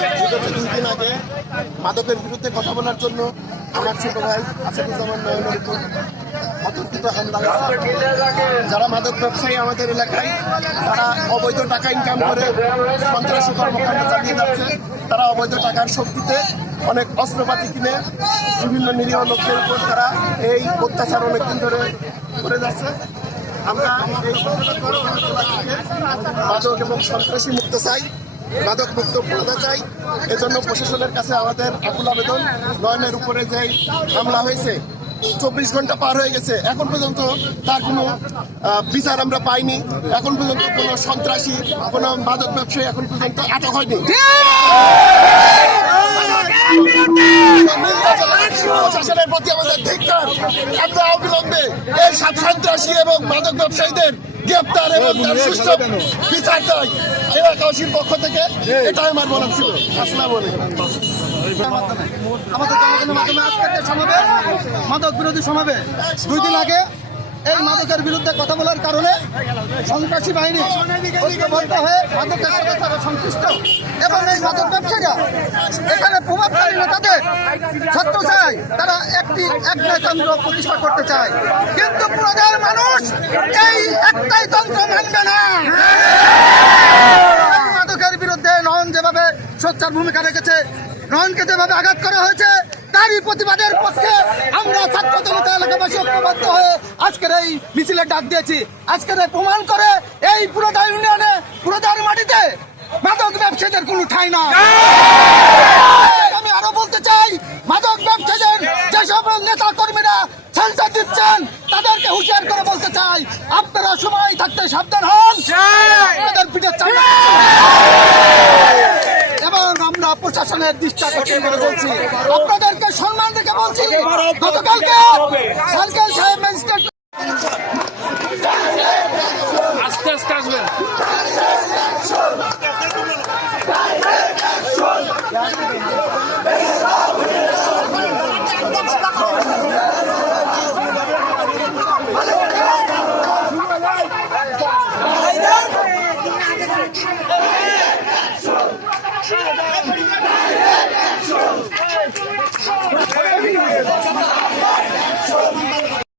বিগত 2 দিন আগে মাদকের বিরুদ্ধে কথা বলার জন্য আমার ছোট ভাই আসাদুজ্জামান নয়নের উপর অতর্কিত হামলা হয়েছে। যারা মাদক ব্যবসায়ী আমাদের এলাকায় তারা অবৈধ টাকা ইনকাম করে সন্ত্রাসী কর্মকাণ্ড চালিয়ে যাচ্ছে। তারা অবৈধ টাকার শক্তিতে অনেক অস্ত্রপাতি কিনে বিভিন্ন নিরীহ লোকদের উপর তারা এই অত্যাচার অনেকদিন ধরে করে যাচ্ছে। আমরা এই মাদক এবং সন্ত্রাসী মুক্ত চাই, মাদক মুক্ত প্রথা চাই। এজন্য প্রশাসনের কাছে আমাদের আকুল আবেদন, নয়নের উপরে যে হামলা হয়েছে 24 ঘন্টা পার হয়ে গেছে, এখন পর্যন্ত তার কোনো বিচার আমরা পাইনি। এখন পর্যন্ত কোনো সন্ত্রাসী, কোনো মাদক ব্যবসায়ী এখন পর্যন্ত আটক হয়নি। প্রশাসনের প্রতি আমাদের ধিক্কার। আমরা অবিলম্বে এই সন্ত্রাসী এবং মাদক ব্যবসায়ীদের গ্রেপ্তার এবং তার সুষ্ঠু বিচার চাই এলাকাবাসীর পক্ষ থেকে। এটাই আমার বলা ছিল। আসসালামু আলাইকুম। আমাদের জনগণের মাধ্যমে আজকের যে সমাবেশ, মাদক বিরোধী সমাবেশ, 2 দিন আগে এই মাদকের বিরুদ্ধে কথা বলার কারণে সন্ত্রাসী বাহিনী ঐক্যবদ্ধ হয়ে মাদকের সাথে তারা সংশ্লিষ্ট এবং এই মাদক ব্যবসায়ীরা এখানে প্রভাবশালী নেতাদের ছাত্র চায়, তারা এক ন্যায়তন্ত্র প্রতিষ্ঠা করতে চায়। কিন্তু পুরোদের মানুষ এই একটাই তন্ত্র মানবে না। মাদকের বিরুদ্ধে নয়ন যেভাবে সোচ্চার ভূমিকা রেখেছে, নয়নকে যেভাবে আঘাত করা হয়েছে, তারই প্রতিবাদের পক্ষে আমরা ছাত্র জনতা এলাকাবাসী ঐক্যবদ্ধ হয়ে আজকের এই মিছিলের ডাক দিয়েছি। আজকের এই প্রমাণ করে এই পুরোদা ইউনিয়নে, পুরোদার মাটিতে মাদক ব্যবসায়ীদের কোনো ঠাঁই না। আমি আরো বলতে চাই, মাদক ব্যবসায়ীদের যেসব নেতা কর্মীরা সেন্সার দিচ্ছেন তাদেরকে হুঁশিয়ার করে বলতে চাই, আপনারা সময় থাকতে সাবধান হন। আপনাদের পিঠে চামড়া এবং আমরা প্রশাসনের দৃষ্টি আকর্ষণ করে বলছি, আপনাদেরকে সম্মান রেখে বলছি। গতকালকে সার্কেল সাহেব ম্যাজিস্ট্রেট আস্তে আস্তে আসবেন। Hey!